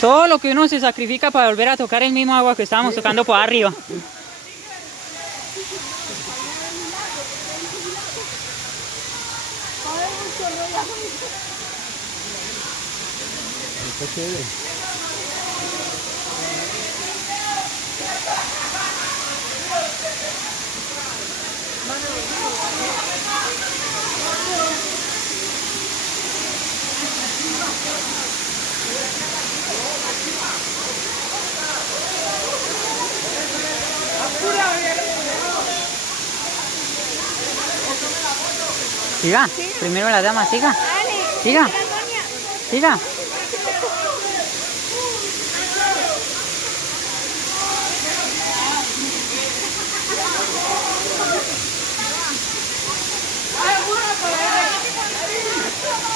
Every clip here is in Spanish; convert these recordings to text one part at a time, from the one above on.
Todo lo que uno se sacrifica para volver a tocar el mismo agua que estábamos tocando por arriba. Está chévere. Siga, primero la dama, siga. Siga. Siga.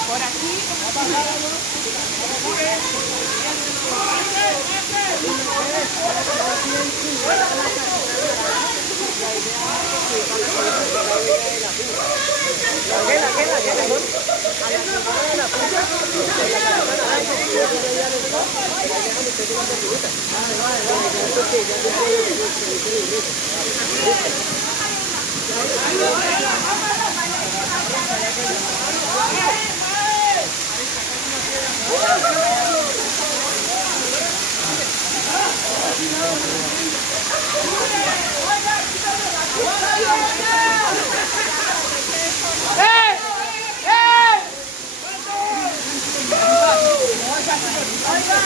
Por aquí.